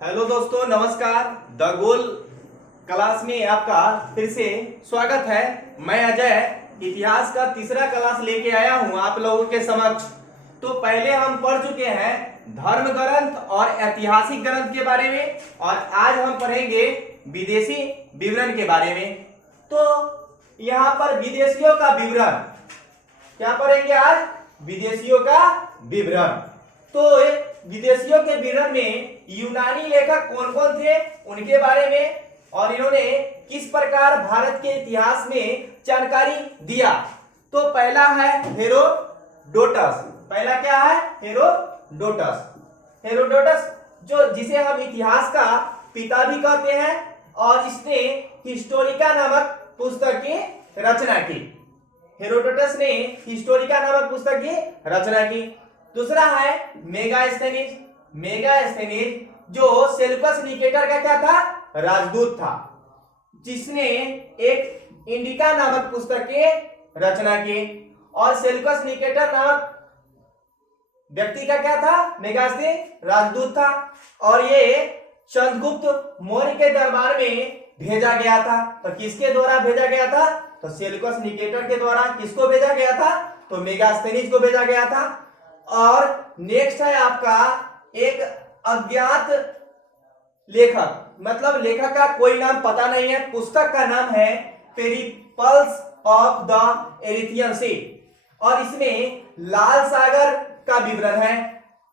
Hello दोस्तों, नमस्कार। The goal class में आपका फिर से स्वागत है। मैं अजय इतिहास का तीसरा क्लास लेके आया हूं आप लोगों के समक्ष। तो पहले हम पढ़ चुके हैं धर्म ग्रंथ और ऐतिहासिक ग्रंथ के बारे में, और आज हम पढ़ेंगे विदेशी विवरण के बारे में। तो यहाँ पर विदेशियों का विवरण क्या पढ़ेंगे आज? विदेशियों का विवरण। तो विदेशियों के विवरण में यूनानी लेखक कौन कौन थे उनके बारे में, और इन्होंने किस प्रकार भारत के इतिहास में जानकारी दिया। तो पहला है हेरोडोटस। पहला क्या है? हेरोडोटस। हेरोडोटस जिसे हम इतिहास का पिता भी कहते हैं, और इसने हिस्टोरिका नामक पुस्तक की रचना की। हेरोडोटस ने हिस्टोरिका नामक पुस्तक की रचना की। दूसरा है मेगास्थनीज। मेगास्थनीज जो सेल्यूकस निकेटर का क्या था? राजदूत था, जिसने एक इंडिका नामक पुस्तक की रचना की। और सेल्यूकस निकेटर नामक व्यक्ति का क्या था? मेगास्थनीज राजदूत था, और ये चंद्रगुप्त मौर्य के दरबार में भेजा गया था। तो किसके द्वारा भेजा गया था? तो सेल्यूकस निकेटर के द्वारा। किसको भेजा गया था? तो मेगास्थनीज को भेजा गया था। और नेक्स्ट है आपका एक अज्ञात लेखक, मतलब लेखक का कोई नाम पता नहीं है। पुस्तक का नाम है पेरिपल्स ऑफ द एरिथियन सी, और इसमें लाल सागर का विवरण है।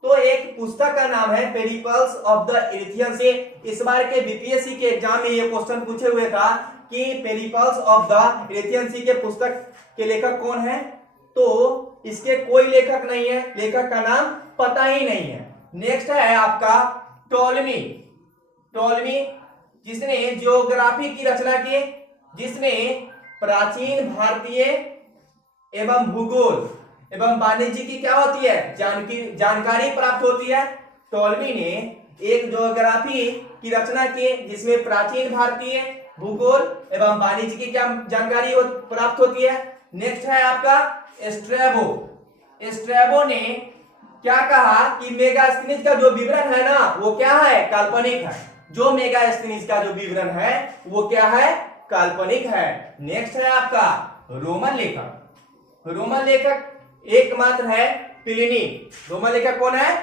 तो एक पुस्तक का नाम है पेरिपल्स ऑफ द एरिथियन सी। इस बार के बीपीएससी के एग्जाम में ये क्वेश्चन पूछे हुए था कि पेरिपल्स ऑफ द एरिथियन सी के पुस्तक के लेखक कौन है? तो इसके कोई लेखक नहीं है, लेखक का नाम पता ही नहीं है। नेक्स्ट है आपका टोलमी। टोलमी जिसने ज्योग्राफी की रचना की, जिसने प्राचीन भारतीय एवं भूगोल एवं वाणिज्य की क्या होती है? जानकारी प्राप्त होती है। टोलमी ने एक ज्योग्राफी की रचना की, जिसमें प्राचीन भारतीय भूगोल एवं वाणिज्य की क्या जानकारी प्राप्त होती है। नेक्स्ट है आपका स्ट्रैबो। स्ट्रैबो ने क्या कहा कि मेगास्थनीज का जो विवरण है ना, वो क्या है? काल्पनिक है। जो मेगास्थनीज का जो विवरण है वो क्या है? काल्पनिक है। नेक्स्ट है आपका रोमन लेखक। रोमन लेखक एकमात्र है प्लिनी। रोमन लेखक कौन है?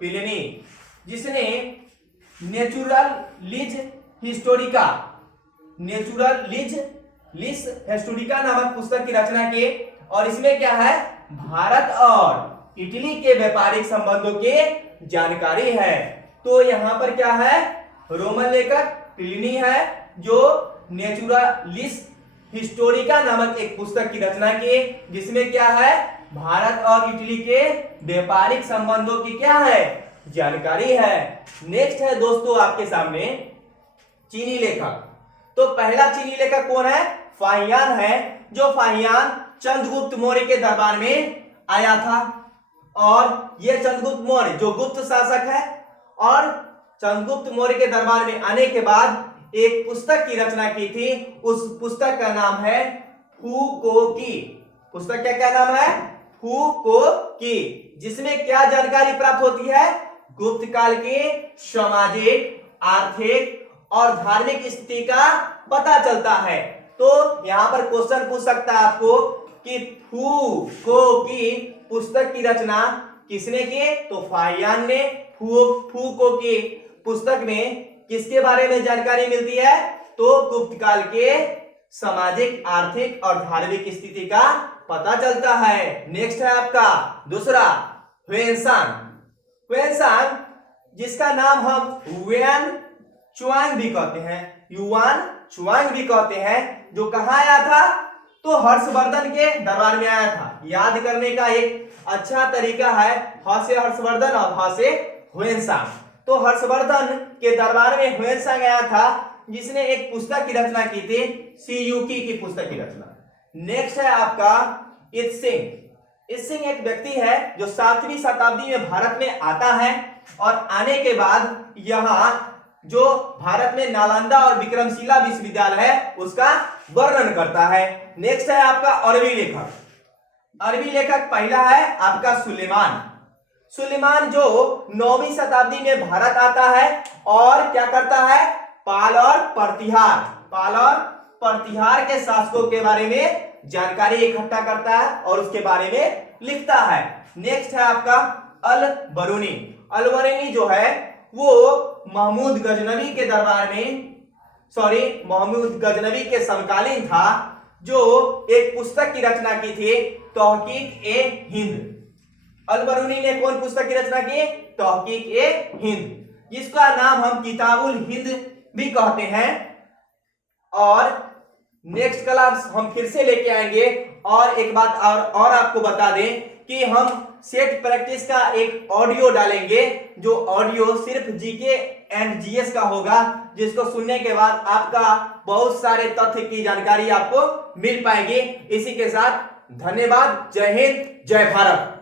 प्लिनी, जिसने नेचुरलिज हिस्टोरिका हिस्टोरिका नामक पुस्तक की रचना की। और इसमें क्या है? भारत और इटली के व्यापारिक संबंधों की जानकारी है। तो यहां पर क्या है? रोमन लेखक प्लिनी है, जो नेचुरलिस हिस्टोरिका नामक एक पुस्तक की रचना की, जिसमें क्या है? भारत और इटली के व्यापारिक संबंधों की क्या है? जानकारी है। नेक्स्ट है दोस्तों आपके सामने चीनी लेखक। तो पहला चीनी लेखक कौन है? फाहियान है, जो फाहियान चंद्रगुप्त मौर्य के दरबार में आया था। और यह चंद्रगुप्त मौर्य जो गुप्त शासक है, और चंद्रगुप्त मौर्य के दरबार में आने के बाद एक पुस्तक की रचना की थी। उस पुस्तक का नाम है फूकोकी। पुस्तक का क्या नाम है? फूकोकी, जिसमें क्या जानकारी प्राप्त होती है? गुप्त काल की सामाजिक, आर्थिक और धार्मिक स्थिति का पता चलता है। तो यहां पर क्वेश्चन पूछ सकता है आपको कि फूकोकी पुस्तक की रचना किसने की? तो फाहियान ने। फूकोकी पुस्तक में किसके बारे में जानकारी मिलती है? तो गुप्त काल के सामाजिक, आर्थिक और धार्मिक स्थिति का पता चलता है। नेक्स्ट है आपका दूसरा ह्वेनसांग। ह्वेनसांग जिसका नाम हम युआन चुआंग भी कहते हैं, युआन चुआंग भी कहते हैं, जो कहां आया था? तो हर्षवर्धन के दरबार में आया था। याद करने का एक अच्छा तरीका है ह से हर्षवर्धन और ह से ह्वेनसांग। तो हर्षवर्धन के दरबार में ह्वेनसांग आया था, जिसने एक पुस्तक की रचना की थी, सीयूकी की पुस्तक की रचना। नेक्स्ट है आपका इत्सिंग। इत्सिंग एक व्यक्ति है जो 7वीं शताब्दी में भारत में आता है, और आने के बाद यहाँ जो भारत में नालंदा और विक्रमशिला विश्वविद्यालय है उसका वर्णन करता है। नेक्स्ट है आपका अरबी लेखक। अरबी लेखक पहला है आपका सुलेमान। सुलेमान जो 9वीं शताब्दी में भारत आता है और क्या करता है, पाल और प्रतिहार के शासकों के बारे में जानकारी इकट्ठा करता है और उसके बारे में लिखता है। नेक्स्ट है आपका अल बरूनी। अल बरूनी जो है वो महमूद गजनवी के दरबार में महमूद गजनवी के समकालीन था, जो एक पुस्तक की रचना की थी, तहकीक-ए-हिंद। अल बरूनी ने कौन पुस्तक की रचना की, तहकीक-ए-हिंद, जिसका नाम हम किताबुल हिंद भी कहते हैं। और नेक्स्ट क्लास हम फिर से लेके आएंगे। और एक बात और आपको बता दें कि हम सेट प्रैक्टिस का एक ऑडियो डालेंगे, जो ऑडियो सिर्फ जीके एंड जीएस का होगा, जिसको सुनने के बाद आपका बहुत सारे तथ्य की जानकारी आपको मिल पाएगी। इसी के साथ धन्यवाद। जय हिंद, जय भारत।